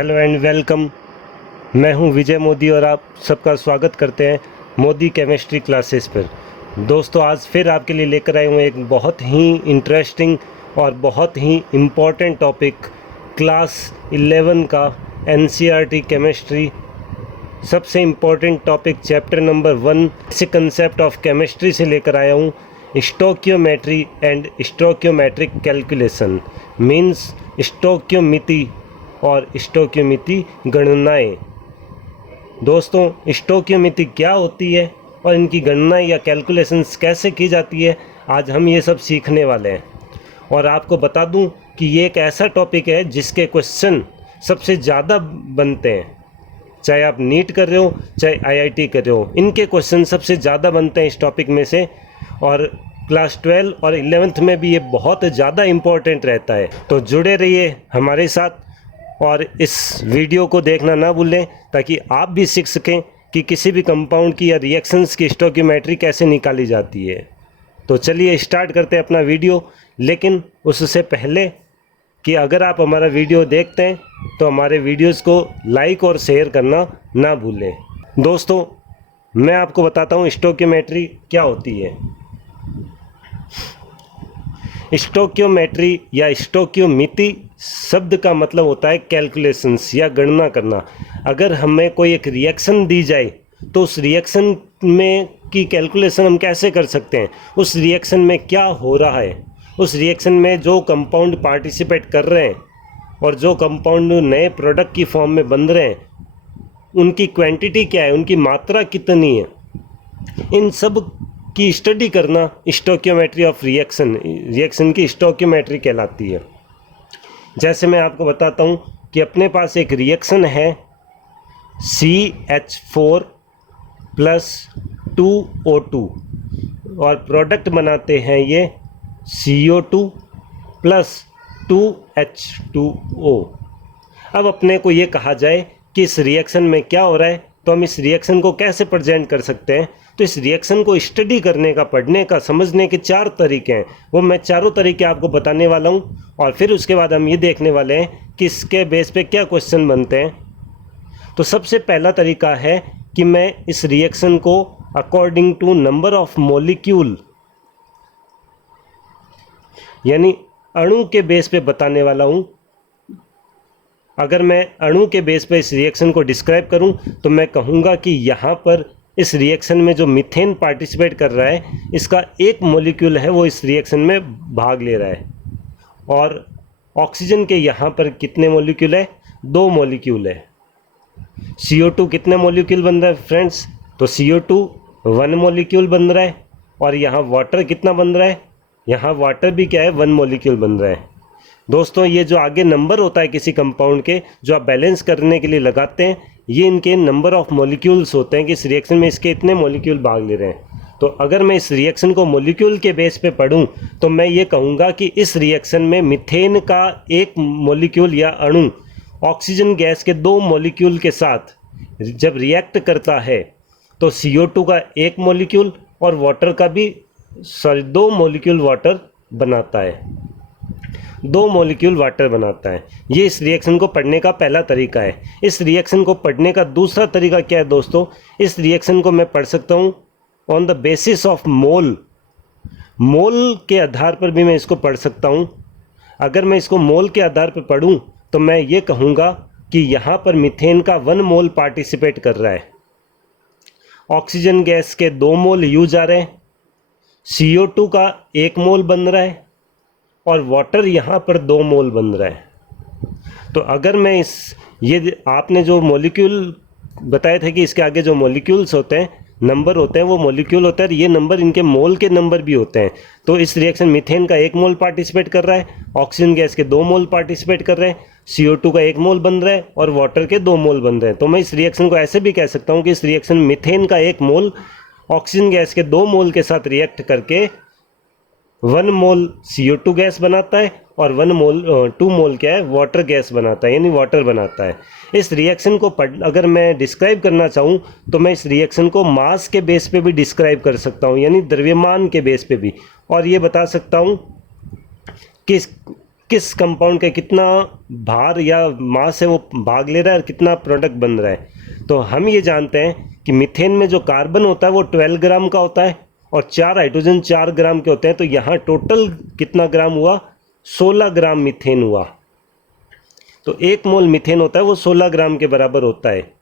Hello and welcome. मैं हूं विजय मोदी और आप सबका स्वागत करते हैं मोदी केमिस्ट्री क्लासेस पर। दोस्तों, आज फिर आपके लिए लेकर आए हूँ एक बहुत ही इंटरेस्टिंग और बहुत ही इम्पोर्टेंट टॉपिक, क्लास 11 का एनसीईआरटी केमिस्ट्री सबसे इम्पोर्टेंट टॉपिक चैप्टर नंबर 1 से कंसेप्ट ऑफ केमिस्ट्री से लेकर आया हूँ। Stoichiometry and stoichiometric calculation means स्टोक्योमिति और स्टोक्योमिति गणनाएं। दोस्तों, स्टोक्योमिति क्या होती है और इनकी गणनाएं या कैलकुलेशंस कैसे की जाती है, आज हम ये सब सीखने वाले हैं। और आपको बता दूं कि ये एक ऐसा टॉपिक है जिसके क्वेश्चन सबसे ज़्यादा बनते हैं। चाहे आप नीट कर रहे हो चाहे आईआईटी कर रहे हो, इनके क्वेश्चन सबसे ज़्यादा बनते हैं इस टॉपिक में से। और क्लास 12 और 11th में भी ये बहुत ज़्यादा इम्पोर्टेंट रहता है। तो जुड़े रहिए हमारे साथ और इस वीडियो को देखना ना भूलें ताकि आप भी सीख सकें कि किसी भी कंपाउंड की या रिएक्शंस की स्टोक्योमेट्री कैसे निकाली जाती है। तो चलिए स्टार्ट करते हैं अपना वीडियो। लेकिन उससे पहले कि अगर आप हमारा वीडियो देखते हैं तो हमारे वीडियोस को लाइक और शेयर करना ना भूलें। दोस्तों, मैं आपको बताता हूँ स्टोक्योमेट्री क्या होती है। स्टोक्योमेट्री या स्टोक्योमिति शब्द का मतलब होता है कैलकुलेशंस या गणना करना। अगर हमें कोई एक रिएक्शन दी जाए तो उस रिएक्शन में की कैलकुलेशन हम कैसे कर सकते हैं, उस रिएक्शन में क्या हो रहा है, उस रिएक्शन में जो कंपाउंड पार्टिसिपेट कर रहे हैं और जो कंपाउंड नए प्रोडक्ट की फॉर्म में बन रहे हैं, उनकी क्वांटिटी क्या है, उनकी मात्रा कितनी है, इन सब की स्टडी करना स्टोक्योमेट्री ऑफ रिएक्शन की स्टोक्योमेट्री कहलाती है। जैसे मैं आपको बताता हूँ कि अपने पास एक रिएक्शन है CH4 प्लस 2O2 और प्रोडक्ट बनाते हैं ये CO2 प्लस 2H2O। अब अपने को ये कहा जाए कि इस रिएक्शन में क्या हो रहा है तो हम इस रिएक्शन को कैसे प्रेजेंट कर सकते हैं। तो इस रिएक्शन को स्टडी करने का, पढ़ने का, समझने के 4 तरीके हैं। वो मैं चारों तरीके आपको बताने वाला हूँ और फिर उसके बाद हम ये देखने वाले हैं कि इसके बेस पे क्या क्वेश्चन बनते हैं। तो सबसे पहला तरीका है कि मैं इस रिएक्शन को according to number of molecule यानी अणु के बेस पे बताने वाला हूँ। अगर मैं अणु के बेस पे इस रिएक्शन को डिस्क्राइब करूं तो मैं कहूँगा कि यहाँ पर इस रिएक्शन में जो मीथेन पार्टिसिपेट कर रहा है, इसका एक मॉलिक्यूल है वो इस रिएक्शन में भाग ले रहा है। और ऑक्सीजन के यहाँ पर कितने मॉलिक्यूल है? 2 मॉलिक्यूल है। CO2 कितने मॉलिक्यूल बन रहा है फ्रेंड्स? तो CO2 1 मॉलिक्यूल बन रहा है। और यहाँ वाटर कितना बन रहा है? यहाँ वाटर भी क्या है? 1 मॉलिक्यूल बन रहा है। दोस्तों, ये जो आगे नंबर होता है किसी कंपाउंड के, जो आप बैलेंस करने के लिए लगाते हैं, ये इनके नंबर ऑफ मॉलिक्यूल्स होते हैं कि इस रिएक्शन में इसके इतने मॉलिक्यूल भाग ले रहे हैं। तो अगर मैं इस रिएक्शन को मॉलिक्यूल के बेस पे पढ़ूं तो मैं ये कहूँगा कि इस रिएक्शन में मीथेन का एक मॉलिक्यूल या अणु ऑक्सीजन गैस के 2 मॉलिक्यूल के साथ जब रिएक्ट करता है तो CO2 का एक मॉलिक्यूल और वाटर का भी 2 मॉलिक्यूल वाटर बनाता है। 2 मॉलिक्यूल वाटर बनाता है। ये इस रिएक्शन को पढ़ने का पहला तरीका है। इस रिएक्शन को पढ़ने का दूसरा तरीका क्या है दोस्तों? इस रिएक्शन को मैं पढ़ सकता हूँ on the basis of mole. Mole के आधार पर भी मैं इसको पढ़ सकता हूँ। अगर मैं इसको मोल के आधार पर पढ़ूँ तो मैं ये कहूँगा कि यहाँ पर मीथेन का 1 मोल पार्टिसिपेट कर रहा है, ऑक्सीजन गैस के 2 मोल यूज आ रहे हैं, CO2 का 1 मोल बन रहा है और वाटर यहाँ पर 2 मोल बन रहा है। तो अगर मैं ये आपने जो मॉलिक्यूल बताए थे कि इसके आगे जो मॉलिक्यूल्स होते हैं, नंबर होते हैं, वो मॉलिक्यूल होता है, ये नंबर इनके मोल के नंबर भी होते हैं। तो इस रिएक्शन मीथेन का 1 मोल पार्टिसिपेट कर रहा है, ऑक्सीजन गैस के 2 मोल पार्टिसिपेट कर रहे हैं, CO2 का 1 मोल बन रहा है और वाटर के 2 मोल बन रहे हैं। तो मैं इस रिएक्शन को ऐसे भी कह सकता हूँ कि इस रिएक्शन मीथेन का 1 मोल ऑक्सीजन गैस के 2 मोल के साथ रिएक्ट करके 1 मोल CO2 गैस बनाता है और 2 मोल क्या है? वाटर गैस बनाता है, यानी वाटर बनाता है। इस रिएक्शन को अगर मैं डिस्क्राइब करना चाहूँ तो मैं इस रिएक्शन को मास के बेस पे भी डिस्क्राइब कर सकता हूँ, यानी द्रव्यमान के बेस पे भी। और ये बता सकता हूँ कि किस कंपाउंड का कितना भार या मास है वो भाग ले रहा है और कितना प्रोडक्ट बन रहा है। तो हम ये जानते हैं कि मीथेन में जो कार्बन होता है वो 12 ग्राम का होता है और 4 हाइड्रोजन 4 ग्राम के होते हैं। तो यहाँ टोटल कितना ग्राम हुआ, 16 ग्राम मीथेन हुआ। तो 1 मोल मीथेन होता है वो 16 ग्राम के बराबर होता है।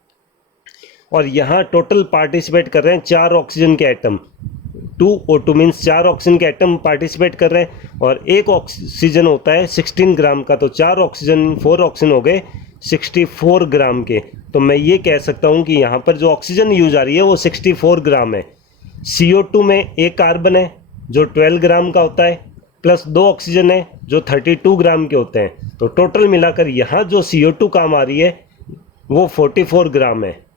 और यहाँ टोटल पार्टिसिपेट कर रहे हैं 4 ऑक्सीजन के एटम, 2O2 मीन्स 4 ऑक्सीजन के एटम पार्टिसिपेट कर रहे हैं और 1 ऑक्सीजन होता है 16 ग्राम का। तो 4 ऑक्सीजन 4 ऑक्सीजन हो गए 64 ग्राम के। तो मैं ये कह सकता हूँ कि यहाँ पर जो ऑक्सीजन यूज आ रही है वो 64 ग्राम है। CO2 में 1 कार्बन है जो 12 ग्राम का होता है प्लस 2 ऑक्सीजन है जो 32 ग्राम के होते हैं। तो टोटल मिलाकर यहाँ जो CO2 काम आ रही है वो 44 ग्राम है।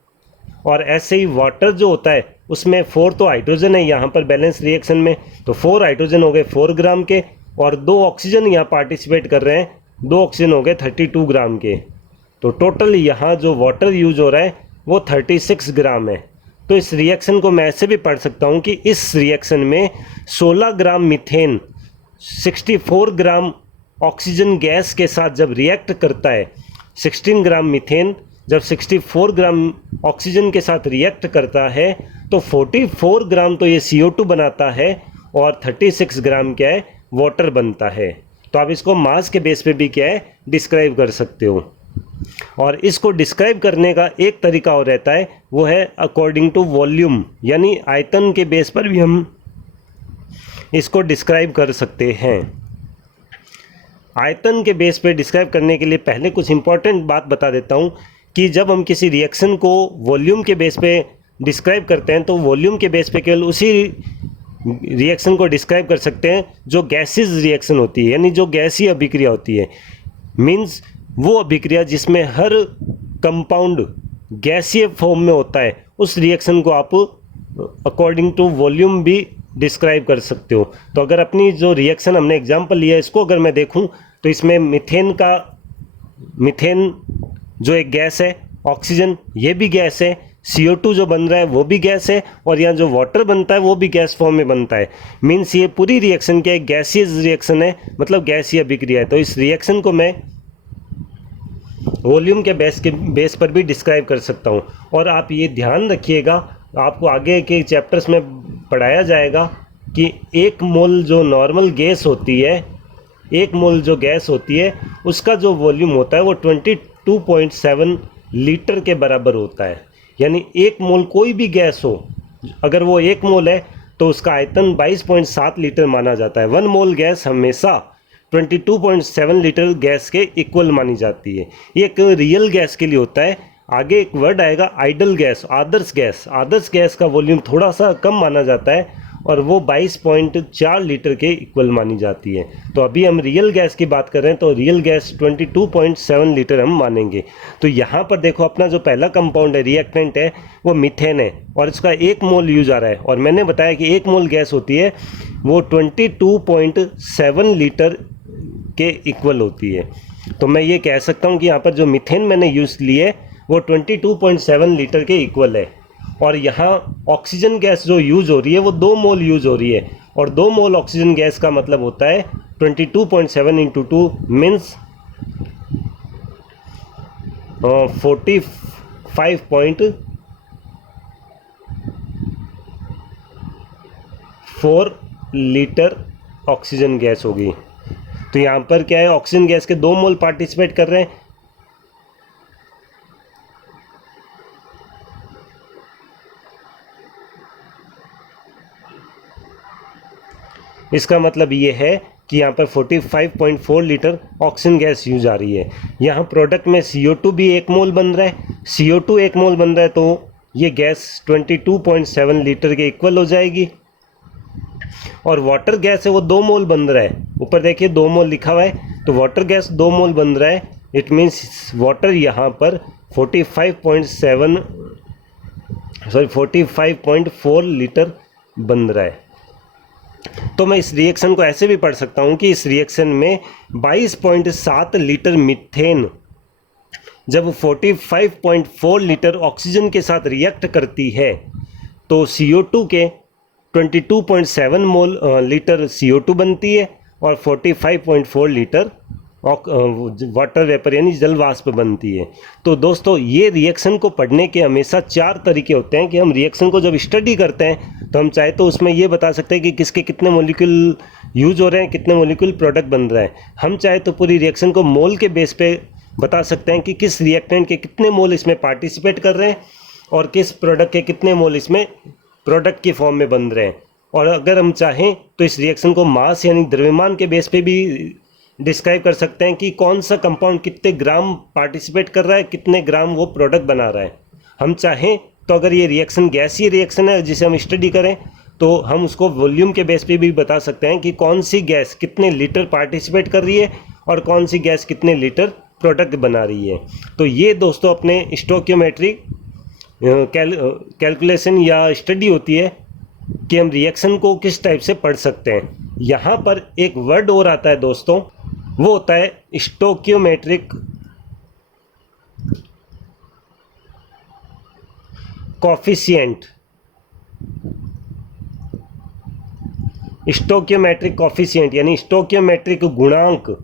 और ऐसे ही वाटर जो होता है उसमें 4 तो हाइड्रोजन है यहाँ पर बैलेंस रिएक्शन में, तो 4 हाइड्रोजन हो गए 4 ग्राम के और 2 ऑक्सीजन यहाँ पार्टिसिपेट कर रहे हैं, 2 ऑक्सीजन हो गए 32 ग्राम के। तो टोटल यहाँ जो वाटर यूज हो रहा है वो 36 ग्राम है। तो इस रिएक्शन को मैं ऐसे भी पढ़ सकता हूँ कि इस रिएक्शन में 16 ग्राम मीथेन 64 ग्राम ऑक्सीजन गैस के साथ जब रिएक्ट करता है, 16 ग्राम मीथेन जब 64 ग्राम ऑक्सीजन के साथ रिएक्ट करता है तो 44 ग्राम तो ये CO2 बनाता है और 36 ग्राम क्या है, वाटर बनता है। तो आप इसको मास के बेस पे भी क्या है, डिस्क्राइब कर सकते हो। और इसको डिस्क्राइब करने का एक तरीका और रहता है, वो है अकॉर्डिंग टू वॉल्यूम, यानी आयतन के बेस पर भी हम इसको डिस्क्राइब कर सकते हैं। आयतन के बेस पे डिस्क्राइब करने के लिए पहले कुछ इंपॉर्टेंट बात बता देता हूँ कि जब हम किसी रिएक्शन को वॉल्यूम के बेस पे डिस्क्राइब करते हैं तो वॉल्यूम के बेस पे केवल उसी रिएक्शन को डिस्क्राइब कर सकते हैं जो गैसेस रिएक्शन होती है, यानी जो गैसीय अभिक्रिया होती है। मीन्स वो अभिक्रिया जिसमें हर कंपाउंड गैसीय फॉर्म में होता है, उस रिएक्शन को आप अकॉर्डिंग टू वॉल्यूम भी डिस्क्राइब कर सकते हो। तो अगर अपनी जो रिएक्शन हमने एग्जांपल लिया है इसको अगर मैं देखूं तो इसमें मीथेन जो एक गैस है, ऑक्सीजन ये भी गैस है, CO2 जो बन रहा है वो भी गैस है और यहाँ जो वाटर बनता है वो भी गैस फॉर्म में बनता है। मीन्स ये पूरी रिएक्शन क्या है, गैसियस रिएक्शन है, मतलब गैसीय अभिक्रिया है। तो इस रिएक्शन को मैं वॉल्यूम के बेस पर भी डिस्क्राइब कर सकता हूँ। और आप ये ध्यान रखिएगा, आपको आगे के चैप्टर्स में पढ़ाया जाएगा कि 1 मोल जो नॉर्मल गैस होती है, 1 मोल जो गैस होती है उसका जो वॉल्यूम होता है वो 22.7 लीटर के बराबर होता है। यानी 1 मोल कोई भी गैस हो, अगर वो 1 मोल है तो उसका आयतन 22.7 लीटर माना जाता है। 1 मोल गैस हमेशा 22.7 लीटर गैस के इक्वल मानी जाती है। ये एक रियल गैस के लिए होता है। आगे एक वर्ड आएगा आइडल गैस, आदर्श गैस। आदर्श गैस का वॉल्यूम थोड़ा सा कम माना जाता है और वो 22.4 लीटर के इक्वल मानी जाती है। तो अभी हम रियल गैस की बात कर रहे हैं तो रियल गैस 22.7 लीटर हम मानेंगे। तो यहाँ पर देखो अपना जो पहला कंपाउंड है, रिएक्टेंट है, वो मीथेन है और इसका 1 मोल यूज आ रहा है। और मैंने बताया कि 1 मोल गैस होती है वो 22.7 लीटर के इक्वल होती है। तो मैं ये कह सकता हूँ कि यहाँ पर जो मीथेन मैंने यूज़ लिए वो 22.7 लीटर के इक्वल है। और यहाँ ऑक्सीजन गैस जो यूज़ हो रही है वो 2 मोल यूज़ हो रही है और 2 मोल ऑक्सीजन गैस का मतलब होता है 22.7 into 2 means 45.4 litre oxygen gas होगी। तो यहाँ पर क्या है, ऑक्सीजन गैस के 2 मोल पार्टिसिपेट कर रहे हैं। इसका मतलब ये है कि यहाँ पर 45.4 लीटर ऑक्सीजन गैस यूज आ रही है। यहाँ प्रोडक्ट में CO2 भी 1 मोल बन रहा है, CO2 1 मोल बन रहा है तो ये गैस 22.7 लीटर के इक्वल हो जाएगी। और वाटर गैस है वो 2 मोल बन रहा है, ऊपर देखिए 2 मोल लिखा हुआ है, तो वाटर गैस 2 मोल बन रहा है। इट मीन्स वाटर यहाँ पर 45.4 लीटर बन रहा है। तो मैं इस रिएक्शन को ऐसे भी पढ़ सकता हूँ कि इस रिएक्शन में 22.7 लीटर मीथेन जब 45.4 लीटर ऑक्सीजन के साथ रिएक्ट करती है तो CO2 के 22.7 लीटर CO2 बनती है और 45.4 लीटर वाटर वेपर यानी जल वाष्प बनती है। तो दोस्तों ये रिएक्शन को पढ़ने के हमेशा 4 तरीके होते हैं कि हम रिएक्शन को जब स्टडी करते हैं तो हम चाहे तो उसमें ये बता सकते हैं कि किसके कितने मॉलिक्यूल यूज हो रहे हैं, कितने मॉलिक्यूल प्रोडक्ट बन रहा है। हम चाहे तो पूरी रिएक्शन को मोल के बेस पे बता सकते हैं कि किस रिएक्टेंट के कितने मोल इसमें पार्टिसिपेट कर रहे हैं और किस प्रोडक्ट के कितने मोल इसमें प्रोडक्ट की फॉर्म में बन रहे हैं। और अगर हम चाहें तो इस रिएक्शन को मास यानी द्रव्यमान के बेस पे भी डिस्क्राइब कर सकते हैं कि कौन सा कंपाउंड कितने ग्राम पार्टिसिपेट कर रहा है, कितने ग्राम वो प्रोडक्ट बना रहा है। हम चाहें तो अगर ये रिएक्शन गैसीय रिएक्शन है जिसे हम स्टडी करें तो हम उसको वॉल्यूम के बेस पे भी बता सकते हैं कि कौन सी गैस कितने लीटर पार्टिसिपेट कर रही है और कौन सी गैस कितने लीटर प्रोडक्ट बना रही है। तो ये दोस्तों अपने स्टोकियोमेट्रिक कैलकुलेशन या स्टडी होती है कि हम रिएक्शन को किस टाइप से पढ़ सकते हैं। यहाँ पर एक वर्ड और आता है दोस्तों, वो होता है स्टोकियोमेट्रिक कॉफिशिएंट। स्टोकियोमेट्रिक कॉफिशिएंट यानी स्टोकियोमेट्रिक गुणांक।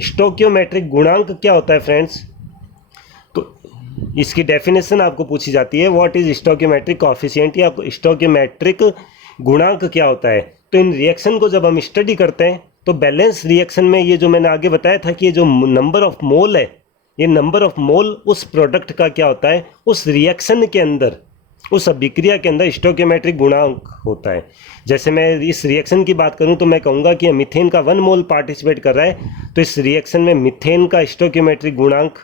स्टोकियोमेट्रिक गुणांक क्या होता है फ्रेंड्स? तो इसकी डेफिनेशन आपको पूछी जाती है, व्हाट इज स्टोकियोमेट्रिक कॉफिशिएंट या स्टोकियोमेट्रिक गुणांक क्या होता है। तो इन रिएक्शन को जब हम स्टडी करते हैं तो बैलेंस रिएक्शन में ये जो मैंने आगे बताया था कि ये जो नंबर ऑफ मोल है, ये नंबर ऑफ मोल उस प्रोडक्ट का क्या होता है, उस रिएक्शन के अंदर, उस अभिक्रिया के अंदर स्टोकियोमेट्रिक गुणांक होता है। जैसे मैं इस रिएक्शन की बात करूं तो मैं कहूँगा कि मीथेन का 1 मोल पार्टिसिपेट कर रहा है, तो इस रिएक्शन में मीथेन का स्टोकियोमेट्रिक गुणांक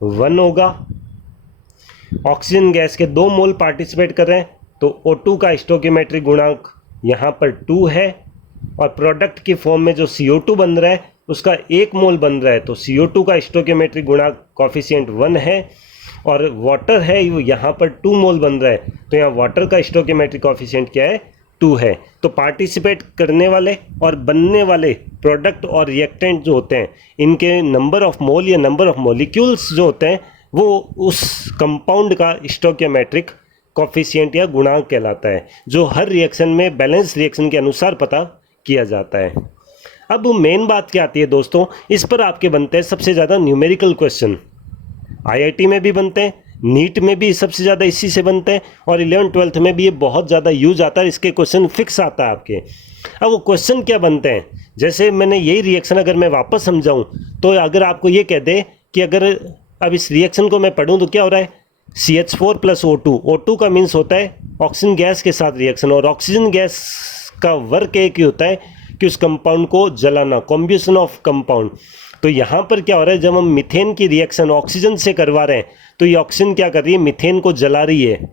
1 होगा। ऑक्सीजन गैस के 2 मोल पार्टिसिपेट कर रहे हैं तो O2 का स्टोकियोमेट्रिक गुणांक यहाँ पर 2 है। और प्रोडक्ट की फॉर्म में जो CO2 बन रहा है उसका 1 मोल बन रहा है तो CO2 का स्टोकियोमेट्रिक गुणांक कॉफिशिएंट 1 है। और वाटर है वो यहाँ पर 2 मोल बन रहा है तो यहाँ वाटर का स्टोकियोमेट्रिक कॉफिशिएंट क्या है, 2 है। तो पार्टिसिपेट करने वाले और बनने वाले प्रोडक्ट और रिएक्टेंट जो होते हैं इनके नंबर ऑफ मोल या नंबर ऑफ मॉलिक्यूल्स जो होते हैं वो उस कंपाउंड का स्टोकियोमेट्रिक कॉफिशिएंट या गुणांक कहलाता है, जो हर रिएक्शन में बैलेंस रिएक्शन के अनुसार पता किया जाता है। अब मेन बात क्या आती है दोस्तों, इस पर आपके बनते हैं सबसे ज़्यादा न्यूमेरिकल क्वेश्चन। IIT में भी बनते हैं, नीट में भी सबसे ज़्यादा इसी से बनते हैं और 11th-12th में भी ये बहुत ज़्यादा यूज आता है, इसके क्वेश्चन फिक्स आता है आपके। अब वो क्वेश्चन क्या बनते हैं, जैसे मैंने यही रिएक्शन अगर मैं वापस समझाऊं तो अगर आपको ये कह दे कि अगर अब इस रिएक्शन को मैं पढ़ूं तो क्या हो रहा है, CH4 + O2। O2 का मीन्स होता है ऑक्सीजन गैस के साथ रिएक्शन, और ऑक्सीजन गैस का वर्क एक ही होता है कि उस कंपाउंड को जलाना, कॉम्बशन ऑफ कंपाउंड। तो यहाँ पर क्या हो रहा है, जब हम मीथेन की रिएक्शन ऑक्सीजन से करवा रहे हैं तो ये ऑक्सीजन क्या कर रही है, मीथेन को जला रही है।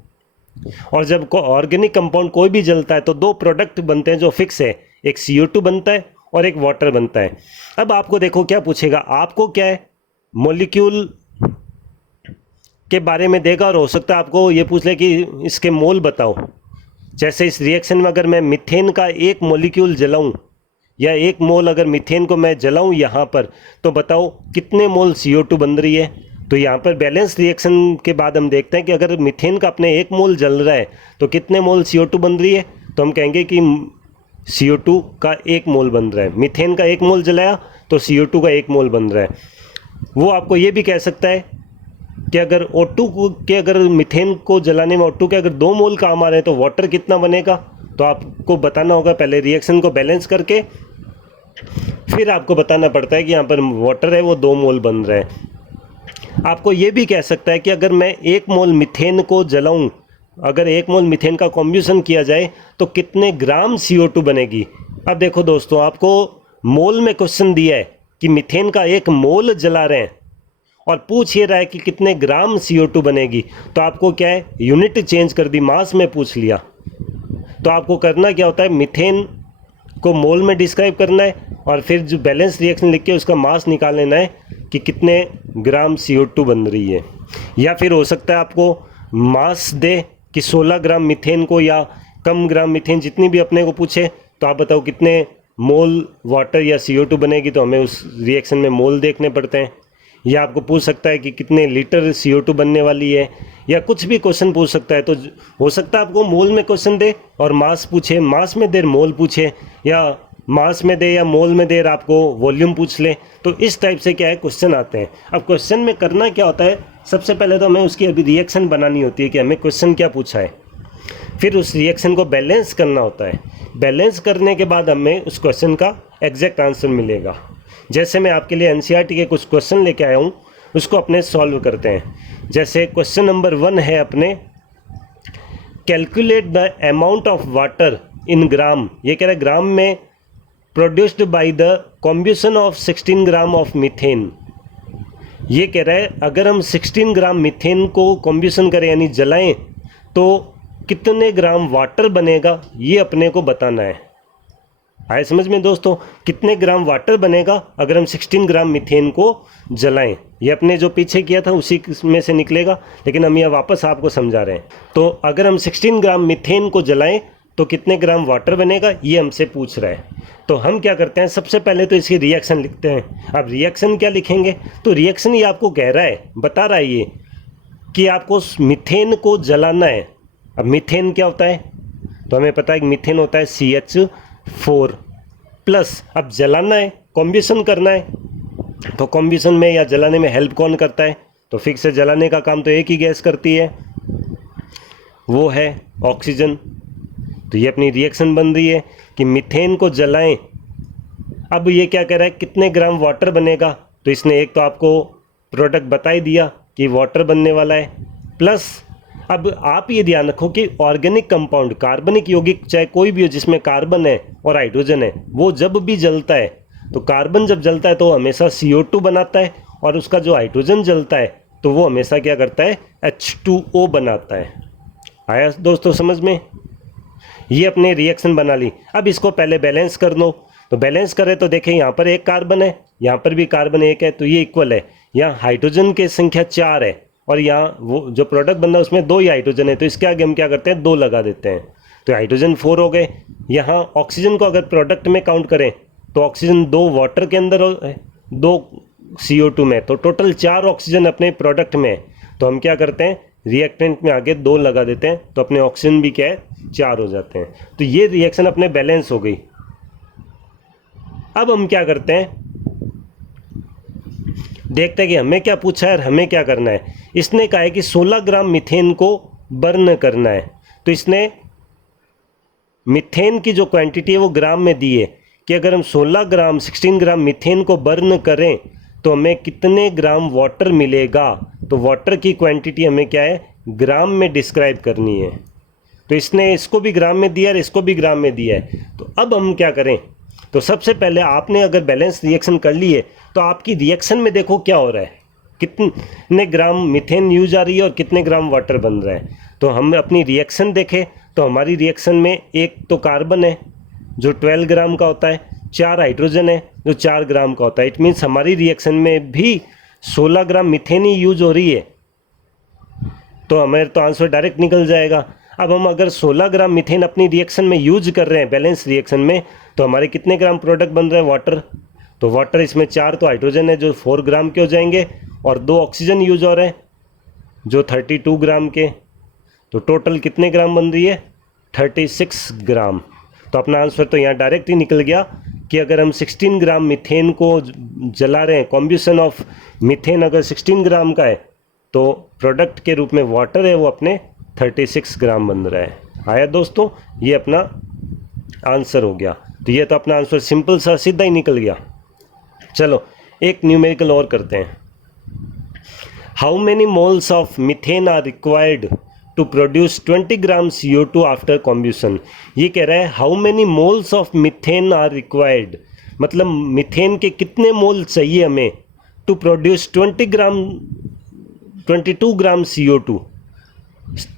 और जब ऑर्गेनिक कंपाउंड कोई भी जलता है तो 2 प्रोडक्ट बनते हैं जो फिक्स है, एक CO2 बनता है और एक वाटर बनता है। अब आपको देखो क्या पूछेगा, आपको क्या है मॉलिक्यूल के बारे में देगा और हो सकता है आपको ये पूछ ले कि इसके मोल बताओ। जैसे इस रिएक्शन में अगर मैं मीथेन का 1 मॉलिक्यूल जलाऊं या 1 मोल अगर मीथेन को मैं जलाऊं यहाँ पर, तो बताओ कितने मोल CO2 बन रही है। तो यहाँ पर बैलेंस रिएक्शन के बाद हम देखते हैं कि अगर मीथेन का अपने 1 मोल जल रहा है तो कितने मोल CO2 बन रही है, तो हम कहेंगे कि CO2 का 1 मोल बन रहा है। मीथेन का 1 मोल जलाया तो CO2 का 1 मोल बन रहा है। वो आपको ये भी कह सकता है कि अगर O2 के अगर मीथेन को जलाने में O2 के अगर 2 मोल काम आ रहे हैं तो वाटर कितना बनेगा। तो आपको बताना होगा पहले रिएक्शन को बैलेंस करके, फिर आपको बताना पड़ता है कि यहाँ पर वाटर है वो 2 मोल बन रहा है। आपको ये भी कह सकता है कि अगर मैं 1 मोल मीथेन को जलाऊं, अगर 1 मोल मीथेन का कॉम्बशन किया जाए तो कितने ग्राम CO2 बनेगी। अब देखो दोस्तों, आपको मोल में क्वेश्चन दिया है कि मीथेन का 1 मोल जला रहे हैं और पूछ ये रहा है कि कितने ग्राम CO2 बनेगी। तो आपको क्या है, यूनिट चेंज कर दी, मास में पूछ लिया। तो आपको करना क्या होता है, मीथेन को मोल में डिस्क्राइब करना है और फिर जो बैलेंस रिएक्शन लिख के उसका मास निकाल लेना है कि कितने ग्राम CO2 बन रही है। या फिर हो सकता है आपको मास दे कि 16 ग्राम मीथेन को या कम ग्राम मीथेन, जितनी भी अपने को पूछे, तो आप बताओ कितने मोल वाटर या CO2 बनेगी। तो हमें उस रिएक्शन में मोल देखने पड़ते हैं। या आपको पूछ सकता है कि कितने लीटर CO2 बनने वाली है, या कुछ भी क्वेश्चन पूछ सकता है। तो हो सकता है आपको मोल में क्वेश्चन दे और मास पूछे, मास में दे मोल पूछे, या मास में दे या मोल में दे और आपको वॉल्यूम पूछ ले, तो इस टाइप से क्या है क्वेश्चन आते हैं। अब क्वेश्चन में करना क्या होता है, सबसे पहले तो हमें उसकी अभी रिएक्शन बनानी होती है कि हमें क्वेश्चन क्या पूछा है, फिर उस रिएक्शन को बैलेंस करना होता है। बैलेंस करने के बाद हमें उस क्वेश्चन का एग्जैक्ट आंसर मिलेगा। जैसे मैं आपके लिए एनसीईआरटी के कुछ क्वेश्चन लेके आया हूँ, उसको अपने सॉल्व करते हैं। जैसे क्वेश्चन नंबर 1 है अपने, calculate the amount of water in gram. ये कह रहा है ग्राम में produced by the combustion of 16 gram of methane. ये कह रहा है अगर हम 16 ग्राम मीथेन को कॉम्बुशन करें यानी जलाएं तो कितने ग्राम वाटर बनेगा, ये अपने को बताना है। आए समझ में दोस्तों, कितने ग्राम वाटर बनेगा अगर हम 16 ग्राम मीथेन को जलाएं। ये अपने जो पीछे किया था उसी में से निकलेगा, लेकिन हम यह वापस आपको समझा रहे हैं। तो अगर हम 16 ग्राम मीथेन को जलाएं तो कितने ग्राम वाटर बनेगा, ये हमसे पूछ रहा है। तो हम क्या करते हैं, सबसे पहले तो इसकी रिएक्शन लिखते हैं। अब रिएक्शन क्या लिखेंगे, तो रिएक्शन ये आपको कह रहा है, बता रहा है ये कि आपको मीथेन को जलाना है। अब मीथेन क्या होता है, तो हमें पता है कि मीथेन होता है CH4 प्लस। अब जलाना है, कॉम्बुशन करना है, तो कॉम्बुशन में या जलाने में हेल्प कौन करता है, तो फिक्स से जलाने का काम तो एक ही गैस करती है, वो है ऑक्सीजन। तो ये अपनी रिएक्शन बन रही है कि मीथेन को जलाएं। अब ये क्या कह रहा है, कितने ग्राम वाटर बनेगा, तो इसने एक तो आपको प्रोडक्ट बता ही दिया कि वाटर बनने वाला है, प्लस अब आप ये ध्यान रखो कि ऑर्गेनिक कंपाउंड, कार्बनिक यौगिक चाहे कोई भी हो जिसमें कार्बन है और हाइड्रोजन है, वो जब भी जलता है तो कार्बन जब जलता है तो हमेशा CO2 बनाता है, और उसका जो हाइड्रोजन जलता है तो वो हमेशा क्या करता है, H2O बनाता है। आया दोस्तों समझ में, ये अपने रिएक्शन बना ली। अब इसको पहले बैलेंस कर लो, तो बैलेंस करें तो देखें यहाँ पर एक कार्बन है, यहाँ पर भी कार्बन एक है, तो ये इक्वल है। यहाँ हाइड्रोजन की संख्या 4 है और यहाँ वो जो प्रोडक्ट बन रहा है उसमें 2 ही हाइड्रोजन है, तो इसके आगे हम क्या करते हैं, 2 लगा देते हैं, तो हाइड्रोजन 4 हो गए। यहाँ ऑक्सीजन को अगर प्रोडक्ट में काउंट करें तो ऑक्सीजन 2 वाटर के अंदर है, 2 CO2 में, तो टोटल 4 ऑक्सीजन अपने प्रोडक्ट में है। तो हम क्या करते हैं, रिएक्टेंट में आगे 2 लगा देते हैं, तो अपने ऑक्सीजन भी क्या है, 4 हो जाते हैं। तो ये रिएक्शन अपने बैलेंस हो गई। अब हम क्या करते हैं, देखते हैं कि हमें क्या पूछा है और हमें क्या करना है। इसने कहा है कि 16 ग्राम मीथेन को बर्न करना है, तो इसने मीथेन की जो क्वांटिटी है वो ग्राम में दी है कि अगर हम 16 ग्राम मीथेन को बर्न करें तो हमें कितने ग्राम वाटर मिलेगा। तो वाटर की क्वांटिटी हमें क्या है, ग्राम में डिस्क्राइब करनी है। तो इसने इसको भी ग्राम में दिया और इसको भी ग्राम में दिया है। तो अब हम क्या करें, तो सबसे पहले आपने अगर बैलेंस रिएक्शन कर ली है तो आपकी रिएक्शन में देखो क्या हो रहा है, कितने ग्राम मीथेन यूज आ रही है और कितने ग्राम वाटर बन रहा है। तो हम अपनी रिएक्शन देखें तो हमारी रिएक्शन में एक तो कार्बन है जो 12 ग्राम का होता है, 4 हाइड्रोजन है जो 4 ग्राम का होता है। इट मीन्स हमारी रिएक्शन में भी 16 ग्राम मीथेन ही यूज हो रही है, तो हमें तो आंसर डायरेक्ट निकल जाएगा। अब हम अगर 16 ग्राम मीथेन अपनी रिएक्शन में यूज कर रहे हैं बैलेंस रिएक्शन में, तो हमारे कितने ग्राम प्रोडक्ट बन रहे हैं, वाटर। तो वाटर इसमें 4 तो हाइड्रोजन है जो 4 ग्राम के हो जाएंगे, और 2 ऑक्सीजन यूज हो रहे हैं जो 32 ग्राम के। तो टोटल कितने ग्राम बन रही है, 36 ग्राम। तो अपना आंसर तो यहाँ डायरेक्ट ही निकल गया कि अगर हम 16 ग्राम मीथेन को जला रहे हैं, कॉम्बुशन ऑफ मीथेन अगर 16 ग्राम का है तो प्रोडक्ट के रूप में वाटर है वो अपने 36 ग्राम बन रहा है। आया दोस्तों, ये अपना आंसर हो गया। तो ये तो अपना आंसर सिंपल सा सीधा ही निकल गया। चलो एक न्यूमेरिकल और करते हैं। How many moles of methane are required to produce 20 gram CO2 after combustion. ये कह रहा है how many moles of methane are required, मतलब मीथेन के कितने मोल चाहिए हमें to produce 22 gram CO2।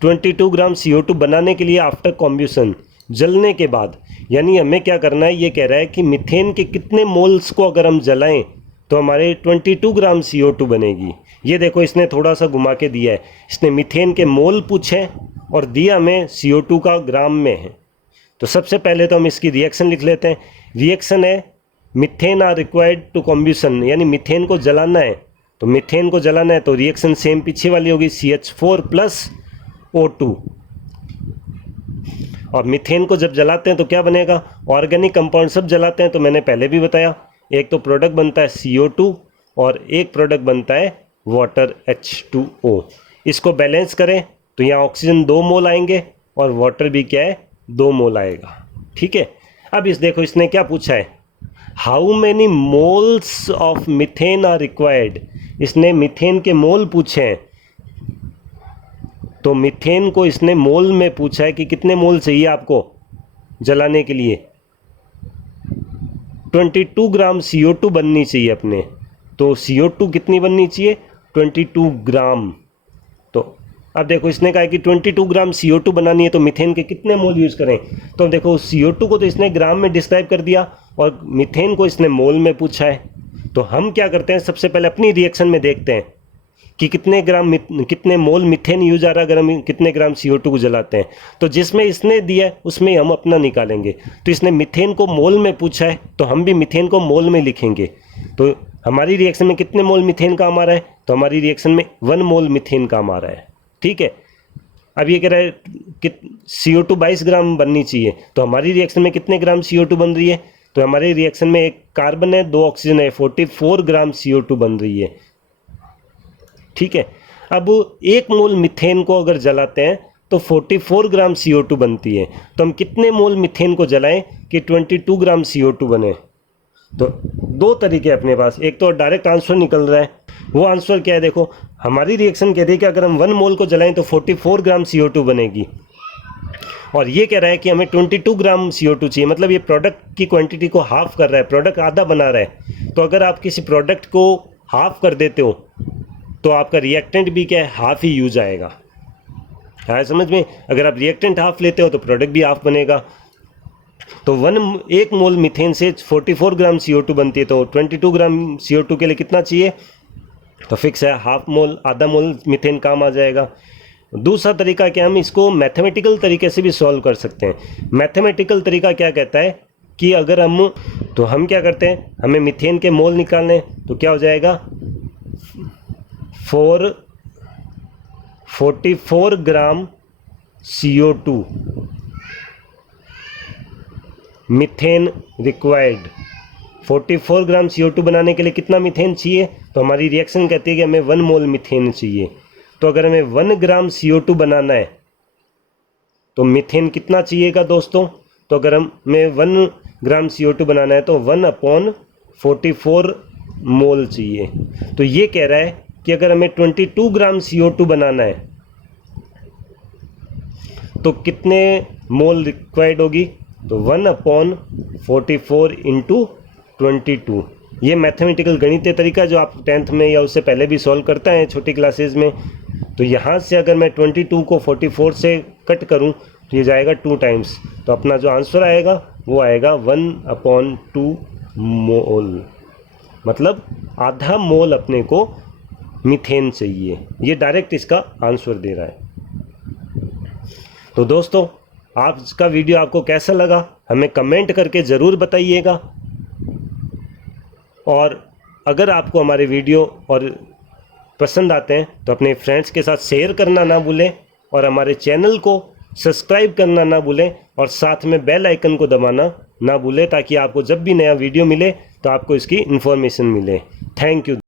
22 gram CO2 बनाने के लिए आफ्टर कॉम्बुशन, जलने के बाद। यानी हमें क्या करना है, ये कह रहा है कि मीथेन के कितने मोल्स को अगर हम जलाएं तो हमारे 22 ग्राम CO2 बनेगी। ये देखो इसने थोड़ा सा घुमा के दिया है, इसने मीथेन के मोल पूछे और दिया हमें CO2 का ग्राम में है। तो सबसे पहले तो हम इसकी रिएक्शन लिख लेते हैं। रिएक्शन है मीथेन आर रिक्वायर्ड टू कॉम्बुशन, यानी मीथेन को जलाना है। तो मीथेन को जलाना है तो रिएक्शन सेम पीछे वाली होगी, CH4 प्लस O2। और मीथेन को जब जलाते हैं तो क्या बनेगा, ऑर्गेनिक कंपाउंड सब जलाते हैं तो मैंने पहले भी बताया, एक तो प्रोडक्ट बनता है CO2 और एक प्रोडक्ट बनता है वाटर H2O। इसको बैलेंस करें तो यहाँ ऑक्सीजन 2 मोल आएंगे और वाटर भी क्या है 2 मोल आएगा। ठीक है, अब इस देखो इसने क्या पूछा है, how many moles of methane are required. इसने मीथेन के मोल पूछे हैं, तो मीथेन को इसने मोल में पूछा है कि कितने मोल चाहिए आपको जलाने के लिए। 22 ग्राम CO2 बननी चाहिए अपने, तो CO2 कितनी बननी चाहिए 22 ग्राम। तो अब देखो इसने कहा कि 22 ग्राम CO2 बनानी है तो मीथेन के कितने मोल यूज़ करें। तो अब देखो CO2 को तो इसने ग्राम में डिस्क्राइब कर दिया और मीथेन को इसने मोल में पूछा है। तो हम क्या करते हैं, सबसे पहले अपनी रिएक्शन में देखते हैं कि कितने मोल मीथेन यूज आ रहा है अगर हम कितने ग्राम CO2 को जलाते हैं। तो जिसमें इसने दिया है उसमें हम अपना निकालेंगे। तो इसने मीथेन को मोल में पूछा है तो हम भी मीथेन को मोल में लिखेंगे। तो हमारी रिएक्शन में कितने मोल मीथेन काम आ रहा है, तो हमारी रिएक्शन में 1 मोल मीथेन काम आ रहा है। ठीक है, अब ये कह रहा है कि CO2 22 ग्राम बननी चाहिए, तो हमारी रिएक्शन में कितने ग्राम CO2 बन रही है, तो हमारी रिएक्शन में एक कार्बन है 2 ऑक्सीजन है, 44 ग्राम CO2 बन रही है। ठीक है, अब 1 मोल मीथेन को अगर जलाते हैं तो 44 ग्राम CO2 बनती है। तो हम कितने मोल मीथेन को जलाएं कि 22 ग्राम CO2 बने। तो 2 तरीके अपने पास, एक तो डायरेक्ट आंसर निकल रहा है, वो आंसर क्या है देखो, हमारी रिएक्शन कह रही है कि अगर हम 1 मोल को जलाएं तो 44 ग्राम CO2 बनेगी, और ये कह रहा है कि हमें 22 ग्राम CO2 चाहिए, मतलब ये प्रोडक्ट की क्वांटिटी को हाफ कर रहा है, प्रोडक्ट आधा बना रहा है। तो अगर आप किसी प्रोडक्ट को हाफ कर देते हो तो आपका रिएक्टेंट भी क्या है हाफ ही यूज आएगा। है समझ में, अगर आप रिएक्टेंट हाफ लेते हो तो प्रोडक्ट भी हाफ बनेगा। तो 1 मोल मीथेन से 44 ग्राम CO2 बनती है, तो 22 ग्राम CO2 के लिए कितना चाहिए, तो फिक्स है हाफ मोल, आधा मोल मीथेन काम आ जाएगा। दूसरा तरीका क्या, हम इसको मैथमेटिकल तरीके से भी सॉल्व कर सकते हैं। मैथमेटिकल तरीका क्या कहता है कि अगर हम क्या करते हैं, हमें मीथेन के मोल निकालने, तो क्या हो जाएगा 44 ग्राम CO2 मीथेन रिक्वायर्ड। 44 ग्राम CO2 बनाने के लिए कितना मीथेन चाहिए, तो हमारी रिएक्शन कहती है कि हमें 1 मोल मीथेन चाहिए। तो अगर हमें 1 ग्राम CO2 बनाना है तो मीथेन कितना चाहिएगा दोस्तों, तो अगर हमें 1 ग्राम CO2 बनाना है तो 1/44 मोल चाहिए। तो ये कह रहा है कि अगर हमें 22 ग्राम CO2 बनाना है तो कितने मोल रिक्वायर्ड होगी, तो 1/44 इंटू 22। ये मैथमेटिकल गणितीय तरीका जो आप 10th में या उससे पहले भी सॉल्व करते हैं छोटी क्लासेस में। तो यहाँ से अगर मैं 22 को 44 से कट करूँ तो ये जाएगा 2 टाइम्स, तो अपना जो आंसर आएगा वो आएगा 1/2 मोल, मतलब आधा मोल अपने को मीथेन चाहिए। ये डायरेक्ट इसका आंसर दे रहा है। तो दोस्तों आज का वीडियो आपको कैसा लगा हमें कमेंट करके ज़रूर बताइएगा, और अगर आपको हमारे वीडियो और पसंद आते हैं तो अपने फ्रेंड्स के साथ शेयर करना ना भूलें, और हमारे चैनल को सब्सक्राइब करना ना भूलें, और साथ में बेल आइकन को दबाना ना भूलें, ताकि आपको जब भी नया वीडियो मिले तो आपको इसकी इन्फॉर्मेशन मिले। Thank you.